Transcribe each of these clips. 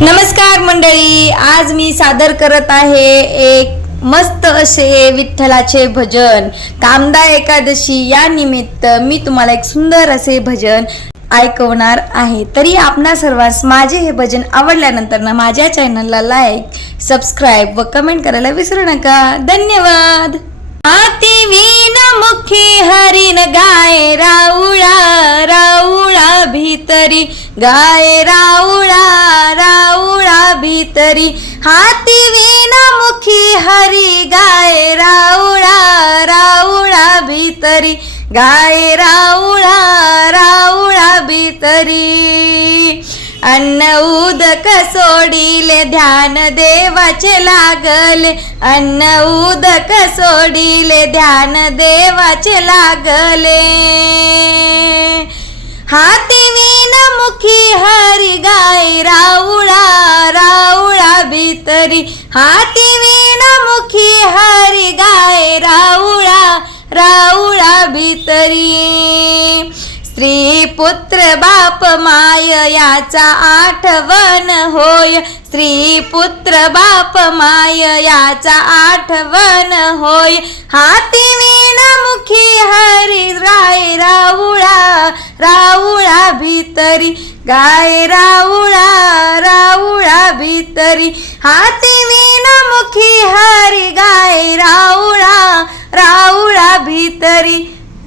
नमस्कार मंडळी, आज मी सादर करत आहे एक मस्त असे विठ्ठलाचे भजन. कामदा एकादशी या निमित्त मी तुम्हाला एक सुंदर असे भजन ऐकवणार आहे. तरी आपणा सर्वांस माझे हे भजन आवडल्यानंतर ना माझ्या चॅनलला लाईक, सबस्क्राईब व कमेंट करायला विसरू नका. धन्यवाद. हाती वीण मुखी हरिण गाय राऊळा राऊळा भीतरी, गाय राऊळा राऊळा भीतरी. हाती वीण मुखी हरी गाय राऊळा राऊळा भीतरी, गाय राऊळा राऊळा भीतरी. अन्न उदक सोडिले ध्यान देवाचे लागले, अन्न उदक सोडिले ध्यान देवाचे लागले. हाती वीण मुखी हरी गाय राऊळा राऊळा भीतरी, हाती वीण मुखी हरी गाय राऊळा राऊळा भीतरी. स्त्री पुत्र बाप माय याचा आठवण होय, स्त्री पुत्र बाप माय याचा आठवण होय. हाती वीण मुखी हरी गाय राऊळा राऊळा भीतरी, गाय राऊळा राऊळा भीतरी. हाती वीण मुखी हरी गाय राऊळा राऊळा भीतरी,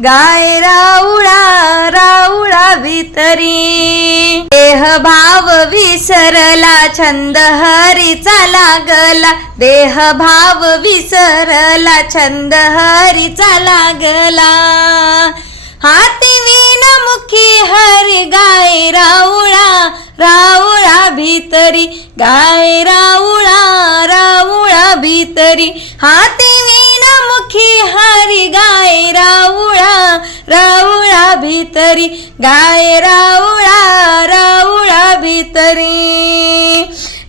गाय राऊळा राऊळा भीतरी. देह भाव विसरला छंद हरीचा लागला, देह भाव विसरला छंद हरीचा लागला. हाती वीण मुखी हरी गाय राऊळा राऊळा भीतरी, गाय राऊळा राऊळा भीतरी. हाती वीण मुखी हरी गाय राऊळा राऊळा भीतरी, गाय राऊळा राऊळा भीतरी.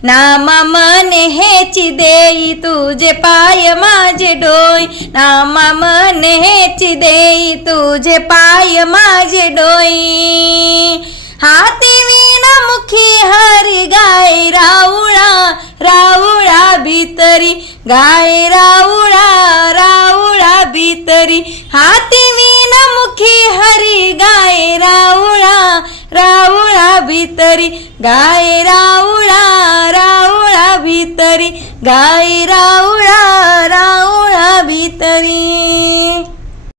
नाम मने हेची देई तुझे पाय माझे डोई, नाम मने हेची देई तुझे पाय माझे डोई. हाती वीण मुखी हरी गाय राऊळा राऊळा भीतरी, गाय राऊळा राऊळा भीतरी. हाती वीण मुखी हरी गाय राऊळा राऊळा भीतरी, गाय राऊळा राऊळा भीतरी, गाय राऊळा